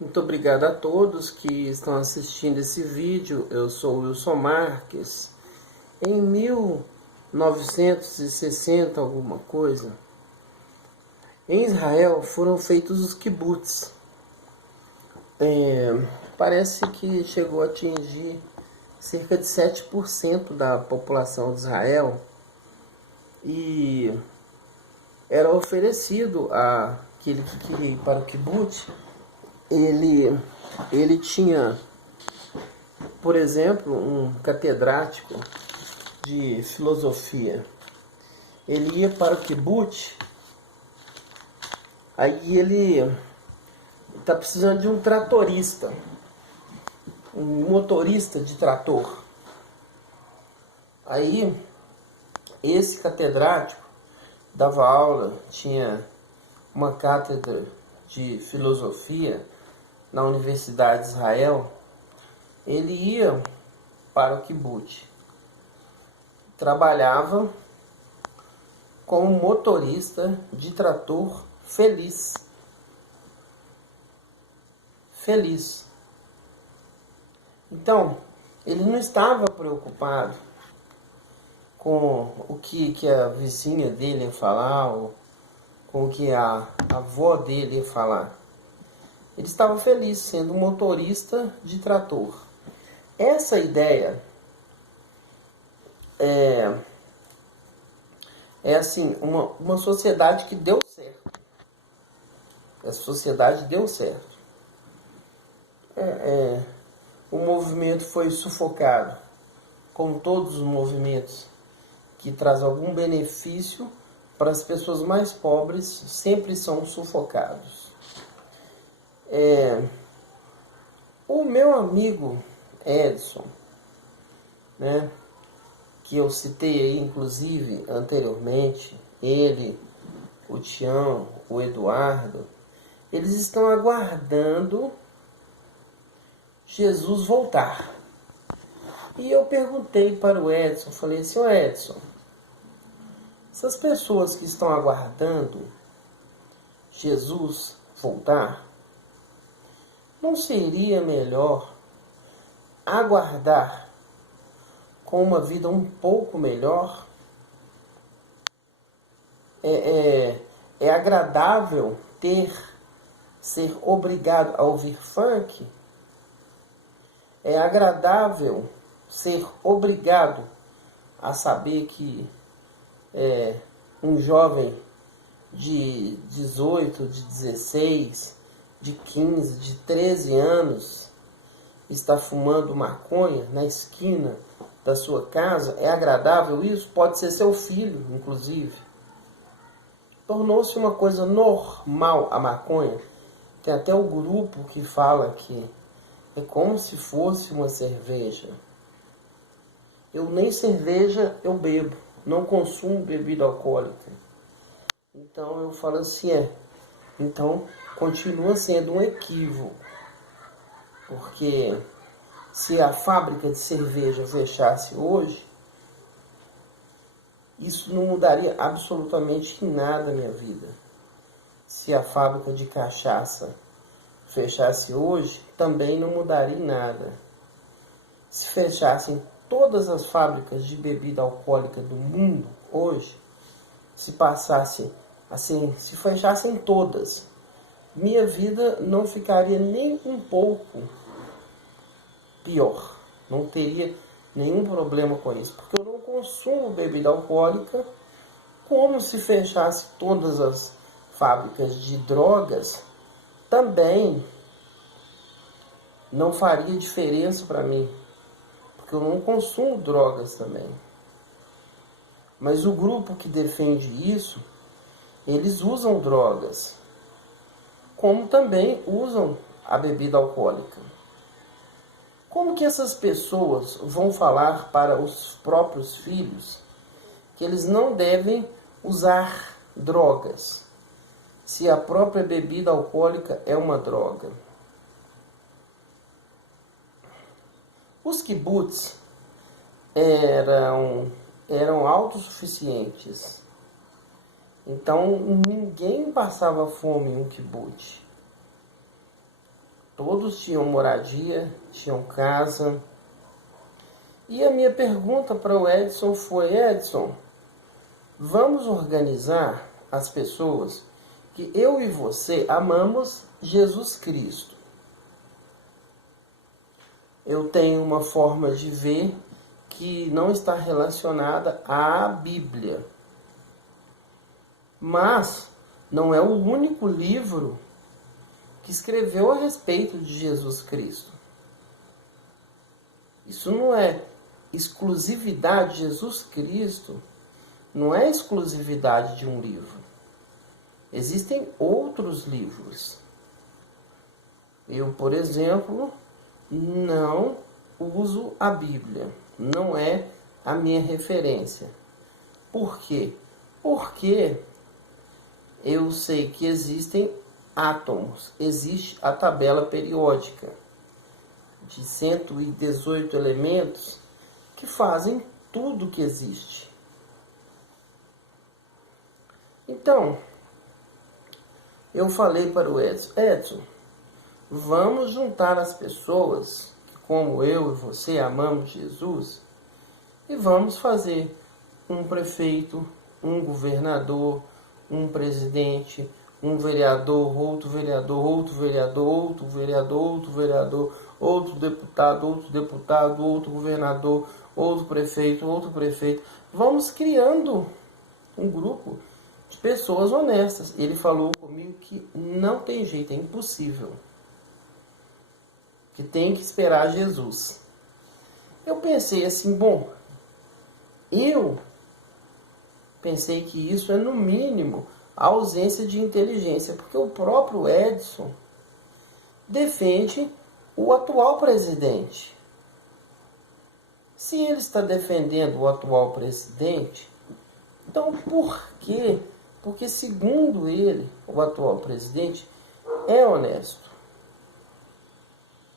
Muito obrigado a todos que estão assistindo esse vídeo. Eu sou Wilson Marques. Em 1960 alguma coisa, em Israel foram feitos os kibbutz. Parece que chegou a atingir cerca de 7% da população de Israel e era oferecido àquele que queria ir para o kibbutz. Ele tinha, por exemplo, um catedrático de filosofia. Ele ia para o kibbutz, aí ele está precisando de um tratorista, um motorista de trator. Aí esse catedrático dava aula, tinha uma cátedra de filosofia na Universidade de Israel. Ele ia para o kibbutz, trabalhava como motorista de trator feliz. Então, ele não estava preocupado com o que a vizinha dele ia falar, ou com o que a avó dele ia falar. Ele estava feliz sendo motorista de trator. Essa ideia é assim, uma sociedade que deu certo. Essa sociedade deu certo. O movimento foi sufocado, como todos os movimentos que trazem algum benefício para as pessoas mais pobres, sempre são sufocados. O meu amigo Edson, né, que eu citei aí inclusive anteriormente, ele, o Tião, o Eduardo, eles estão aguardando Jesus voltar. E eu perguntei para o Edson, falei assim: ô Edson, essas pessoas que estão aguardando Jesus voltar, não seria melhor aguardar com uma vida um pouco melhor? É agradável ser obrigado a ouvir funk? É agradável ser obrigado a saber que um jovem de 18, de 16, de 15, de 13 anos está fumando maconha na esquina da sua casa? É agradável isso? Pode ser seu filho, inclusive. Tornou-se uma coisa normal a maconha. Tem até o grupo que fala que é como se fosse uma cerveja. Eu nem cerveja eu bebo, não consumo bebida alcoólica. Então eu falo assim, então continua sendo um equívoco. Porque se a fábrica de cerveja fechasse hoje, isso não mudaria absolutamente nada na minha vida. Se a fábrica de cachaça fechasse hoje, também não mudaria em nada. Se fechassem todas as fábricas de bebida alcoólica do mundo hoje, se fechassem todas, minha vida não ficaria nem um pouco pior. Não teria nenhum problema com isso, porque eu não consumo bebida alcoólica. Como se fechasse todas as fábricas de drogas, também não faria diferença para mim, porque eu não consumo drogas também. Mas o grupo que defende isso, eles usam drogas, como também usam a bebida alcoólica. Como que essas pessoas vão falar para os próprios filhos que eles não devem usar drogas, se a própria bebida alcoólica é uma droga? Os kibbutz eram autossuficientes. Então ninguém passava fome em um kibbutz. Todos tinham moradia, tinham casa. E a minha pergunta para o Edson foi: Edson, vamos organizar as pessoas que eu e você amamos Jesus Cristo. Eu tenho uma forma de ver que não está relacionada à Bíblia. Mas não é o único livro que escreveu a respeito de Jesus Cristo. Isso não é exclusividade de Jesus Cristo, não é exclusividade de um livro. Existem outros livros. Eu, por exemplo, não uso a Bíblia. Não é a minha referência. Por quê? Porque eu sei que existem átomos. Existe a tabela periódica de 118 elementos que fazem tudo que existe. Então, eu falei para o Edson, vamos juntar as pessoas que, como eu e você, amamos Jesus, e vamos fazer um prefeito, um governador, um presidente, um vereador, outro vereador, outro vereador, outro vereador, outro vereador, outro deputado, outro governador, outro prefeito. Vamos criando um grupo de pessoas honestas. Ele falou comigo que não tem jeito, é impossível. Que tem que esperar Jesus. Eu pensei assim, bom, eu pensei que isso é no mínimo a ausência de inteligência, porque o próprio Edson defende o atual presidente. Se ele está defendendo o atual presidente, então por quê? Porque, segundo ele, o atual presidente é honesto.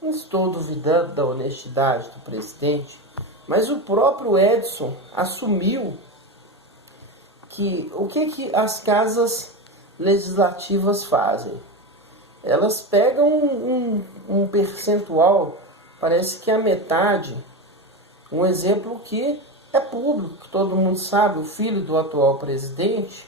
Não estou duvidando da honestidade do presidente, mas o próprio Edson assumiu que o que as casas legislativas fazem? Elas pegam um percentual, parece que a metade, um exemplo que é público, que todo mundo sabe, o filho do atual presidente,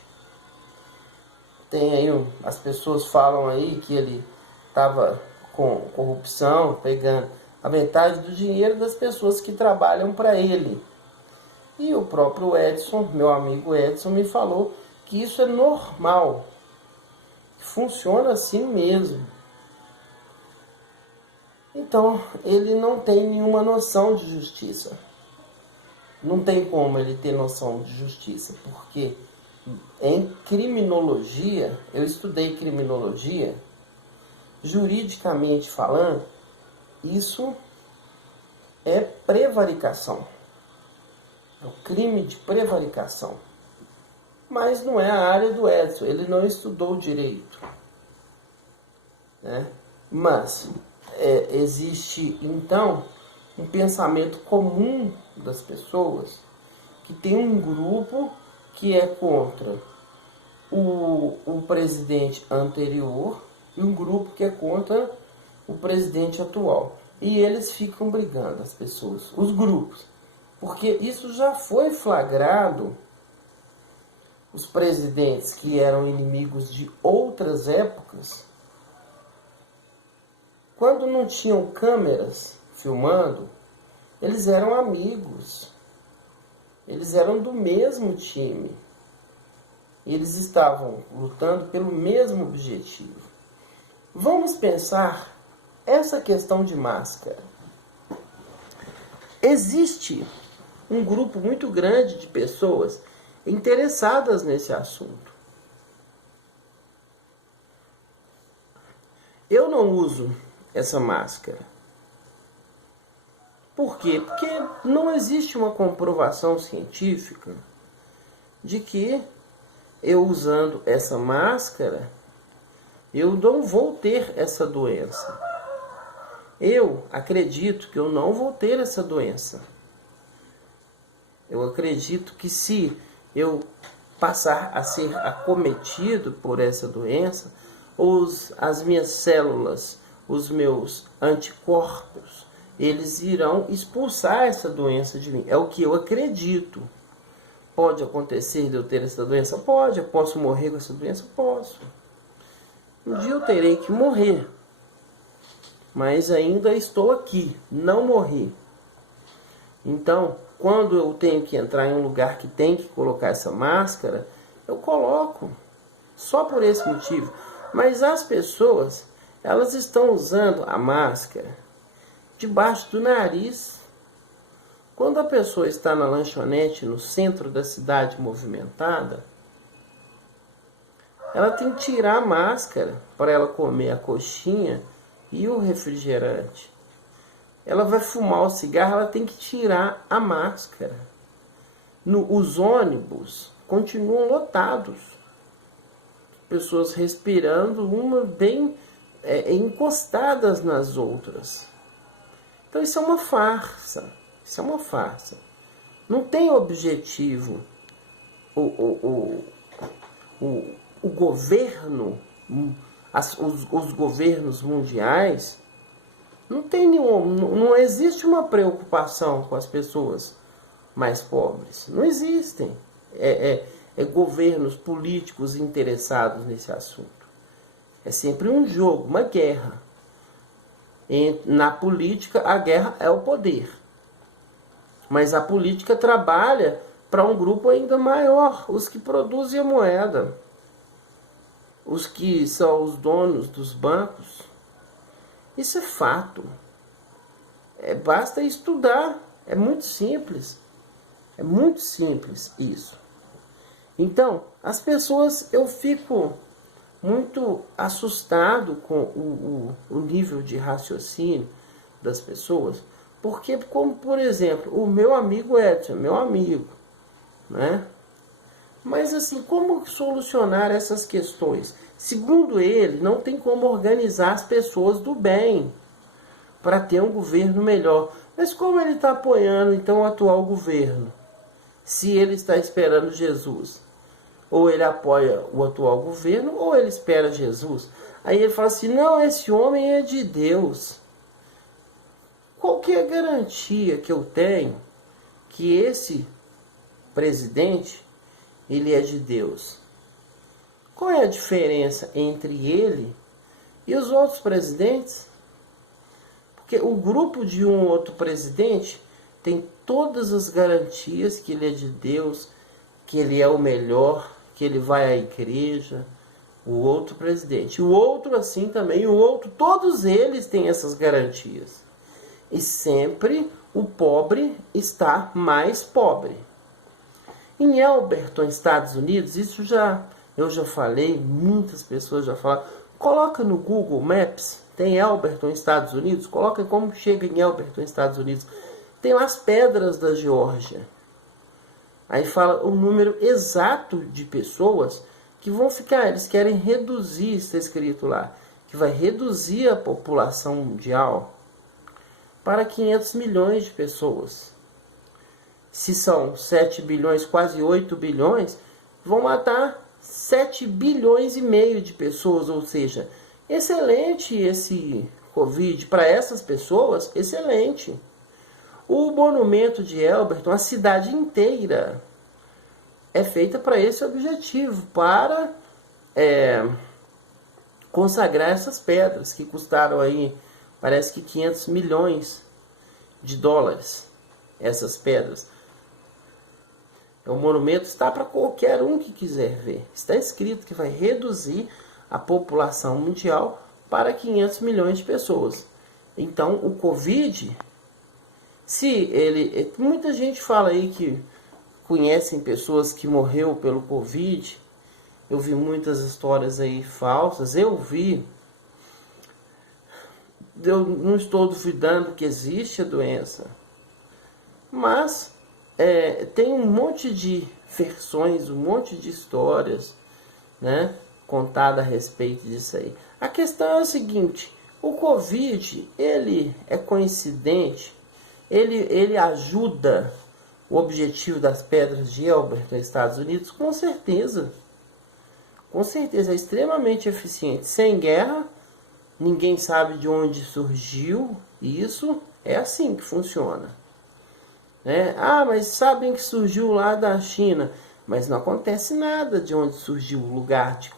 tem aí, as pessoas falam aí que ele estava com corrupção, pegando a metade do dinheiro das pessoas que trabalham para ele. E o próprio Edson, meu amigo Edson, me falou que isso é normal, que funciona assim mesmo. Então, ele não tem nenhuma noção de justiça. Não tem como ele ter noção de justiça, porque em criminologia, eu estudei criminologia, juridicamente falando, isso é prevaricação. É o crime de prevaricação. Mas não é a área do Edson, ele não estudou direito. Né? Mas existe, então, um pensamento comum das pessoas que tem um grupo que é contra o presidente anterior e um grupo que é contra o presidente atual. E eles ficam brigando, as pessoas, os grupos. Porque isso já foi flagrado. Os presidentes que eram inimigos de outras épocas, quando não tinham câmeras filmando, eles eram amigos. Eles eram do mesmo time. Eles estavam lutando pelo mesmo objetivo. Vamos pensar essa questão de máscara. Existe um grupo muito grande de pessoas interessadas nesse assunto. Eu não uso essa máscara. Por quê? Porque não existe uma comprovação científica de que eu usando essa máscara, eu não vou ter essa doença. Eu acredito que eu não vou ter essa doença. Eu acredito que se eu passar a ser acometido por essa doença, as minhas células os meus anticorpos, eles irão expulsar essa doença de mim. É o que eu acredito. Pode acontecer de eu ter essa doença? Pode. Eu posso morrer com essa doença? Posso. Um dia eu terei que morrer. Mas ainda estou aqui, não morri. Então, quando eu tenho que entrar em um lugar que tem que colocar essa máscara, eu coloco. Só por esse motivo. Mas as pessoas, elas estão usando a máscara debaixo do nariz. Quando a pessoa está na lanchonete no centro da cidade movimentada, ela tem que tirar a máscara para ela comer a coxinha e o refrigerante. Ela vai fumar o cigarro, ela tem que tirar a máscara. Os ônibus continuam lotados. Pessoas respirando, uma bem encostadas nas outras. Então isso é uma farsa. Isso é uma farsa. Não tem objetivo. O governo, os governos mundiais, não existe uma preocupação com as pessoas mais pobres. Não existem. Governos políticos interessados nesse assunto. É sempre um jogo, uma guerra. Na política, a guerra é o poder. Mas a política trabalha para um grupo ainda maior, os que produzem a moeda, os que são os donos dos bancos. Isso é fato. Basta estudar. É muito simples. É muito simples isso. Então, as pessoas, eu fico muito assustado com o nível de raciocínio das pessoas. Porque, como por exemplo, o meu amigo Edson, meu amigo, né? Mas assim, como solucionar essas questões? Segundo ele, não tem como organizar as pessoas do bem para ter um governo melhor. Mas como ele está apoiando então o atual governo? Se ele está esperando Jesus? Ou ele apoia o atual governo, ou ele espera Jesus. Aí ele fala assim, não, esse homem é de Deus. Qual que é a garantia que eu tenho que esse presidente, ele é de Deus? Qual é a diferença entre ele e os outros presidentes? Porque o grupo de um outro presidente tem todas as garantias que ele é de Deus, que ele é o melhor, que ele vai à igreja. O outro presidente, o outro assim também, o outro, todos eles têm essas garantias. E sempre o pobre está mais pobre. Em Elberton, Estados Unidos, eu já falei, muitas pessoas já falaram. Coloca no Google Maps, tem Elberton, Estados Unidos, coloca como chega em Elberton, Estados Unidos. Tem lá as pedras da Geórgia. Aí fala o número exato de pessoas que vão ficar, eles querem reduzir, está escrito lá, que vai reduzir a população mundial para 500 milhões de pessoas. Se são 7 bilhões, quase 8 bilhões, vão matar 7 bilhões e meio de pessoas, ou seja, excelente esse Covid para essas pessoas, excelente. O monumento de Elberton, a cidade inteira, é feita para esse objetivo, para consagrar essas pedras que custaram aí, parece que 500 milhões de dólares, essas pedras. O monumento está para qualquer um que quiser ver. Está escrito que vai reduzir a população mundial para 500 milhões de pessoas. Então, o Covid, muita gente fala aí que conhecem pessoas que morreram pelo Covid. Eu vi muitas histórias aí falsas. Eu não estou duvidando que existe a doença. Mas tem um monte de versões, um monte de histórias, né, contada a respeito disso aí. A questão é a seguinte: o Covid, ele é coincidente, ele ajuda o objetivo das pedras de Elberton, Estados Unidos, com certeza. Com certeza, é extremamente eficiente. Sem guerra, ninguém sabe de onde surgiu. Isso é assim que funciona. Né? Ah, mas sabem que surgiu lá da China. Mas não acontece nada de onde surgiu o lugar, de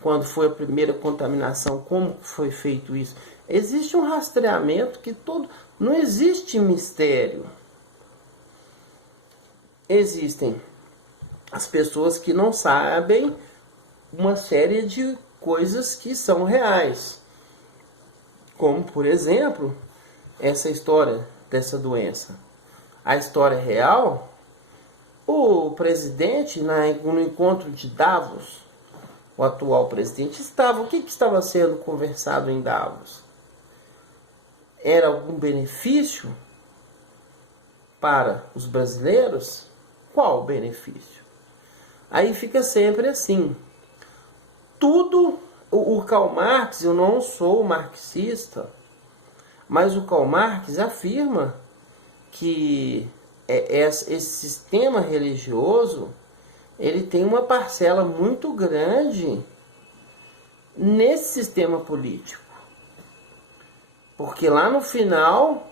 quando foi a primeira contaminação, como foi feito isso. Existe um rastreamento que todo... Não existe mistério. Existem as pessoas que não sabem uma série de coisas que são reais. Como, por exemplo, essa história dessa doença. A história real, o presidente, no encontro de Davos, o atual presidente, o que estava sendo conversado em Davos? Era algum benefício para os brasileiros? Qual benefício? Aí fica sempre assim. Tudo, o Karl Marx, eu não sou marxista, mas o Karl Marx afirma que esse sistema religioso, ele tem uma parcela muito grande nesse sistema político. Porque lá no final,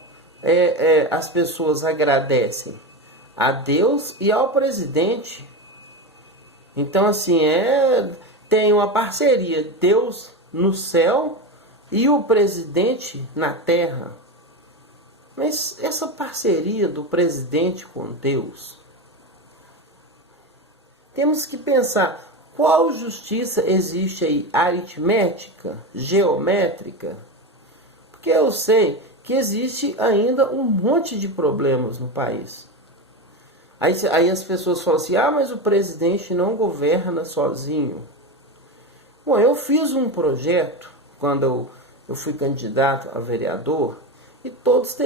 as pessoas agradecem a Deus e ao presidente. Então, assim, tem uma parceria, Deus no céu e o presidente na terra. Mas essa parceria do presidente com Deus, temos que pensar, qual justiça existe aí? Aritmética? Geométrica? Porque eu sei que existe ainda um monte de problemas no país. Aí as pessoas falam assim, mas o presidente não governa sozinho. Bom, eu fiz um projeto, quando eu fui candidato a vereador, e todos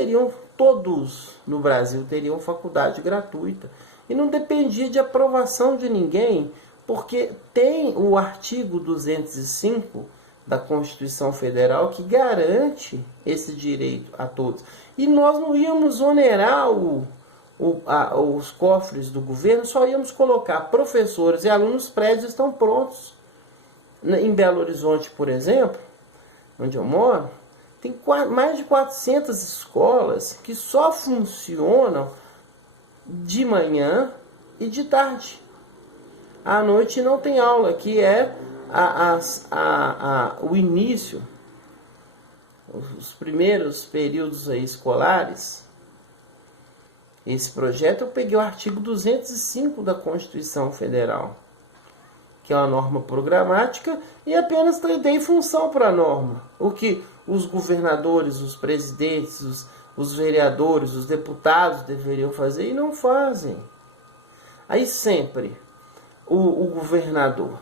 no Brasil teriam faculdade gratuita. E não dependia de aprovação de ninguém, porque tem o artigo 205 da Constituição Federal que garante esse direito a todos. E nós não íamos onerar os cofres do governo, só íamos colocar professores e alunos, os prédios estão prontos. Em Belo Horizonte, por exemplo, onde eu moro, tem mais de 400 escolas que só funcionam de manhã e de tarde. À noite não tem aula, que é o início, os primeiros períodos aí escolares. Esse projeto eu peguei o artigo 205 da Constituição Federal, que é uma norma programática, e apenas dei função para a norma. O que os governadores, os presidentes, os vereadores, os deputados deveriam fazer e não fazem. Aí sempre o governador,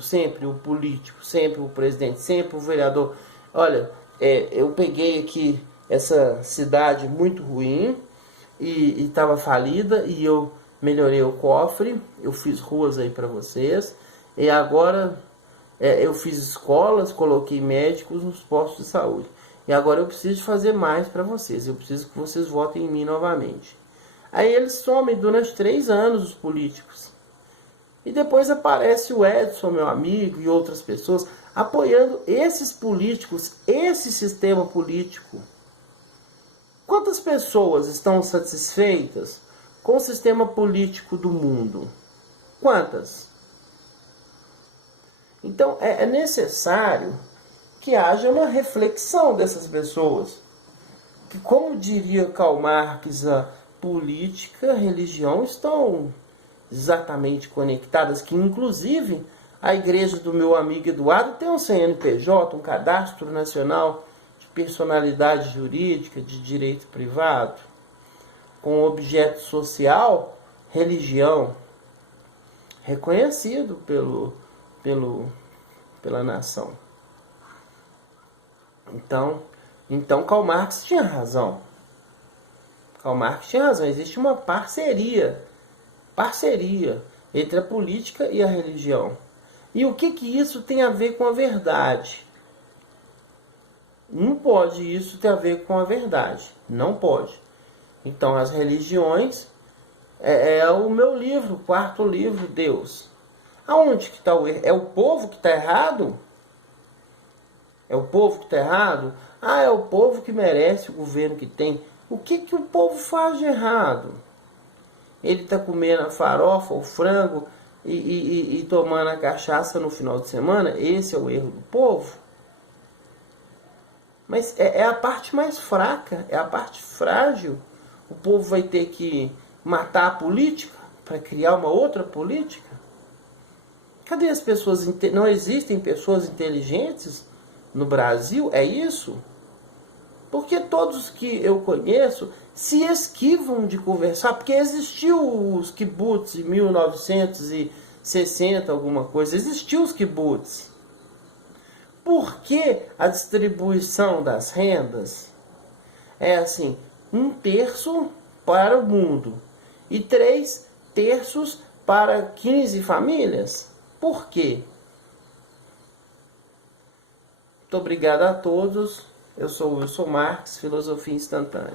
sempre o político, sempre o presidente, sempre o vereador. Olha, eu peguei aqui essa cidade muito ruim e estava falida, e eu melhorei o cofre, eu fiz ruas aí para vocês, e agora eu fiz escolas, coloquei médicos nos postos de saúde. E agora eu preciso fazer mais para vocês, eu preciso que vocês votem em mim novamente. Aí eles somem durante 3 anos, os políticos. E depois aparece o Edson, meu amigo, e outras pessoas, apoiando esses políticos, esse sistema político. Quantas pessoas estão satisfeitas com o sistema político do mundo? Quantas? Então é necessário que haja uma reflexão dessas pessoas. Que, como diria Karl Marx, a política e a religião estão exatamente conectadas, que inclusive a igreja do meu amigo Eduardo tem um CNPJ, um Cadastro Nacional de Personalidade Jurídica de Direito Privado, com objeto social, religião, reconhecido pela nação. Então Karl Marx tinha razão. Karl Marx tinha razão. Existe uma parceria entre a política e a religião. E o que isso tem a ver com a verdade? Não pode isso ter a ver com a verdade. Não pode. Então as religiões é o meu livro, o 4º livro, Deus. Aonde que está o erro? É o povo que está errado? É o povo que está errado? Ah, é o povo que merece o governo que tem. O que o povo faz de errado? Ele está comendo a farofa, o frango e tomando a cachaça no final de semana? Esse é o erro do povo? Mas é a parte mais fraca, é a parte frágil. O povo vai ter que matar a política para criar uma outra política? Cadê as pessoas? Não existem pessoas inteligentes no Brasil? É isso? Porque todos que eu conheço se esquivam de conversar, porque existiu os kibbutz em 1960, alguma coisa, existiu os kibbutz. Por que a distribuição das rendas é assim, 1/3 para o mundo e 3/3 para 15 famílias? Por quê? Muito obrigado a todos. Eu sou o Wilson Marques, Filosofia Instantânea.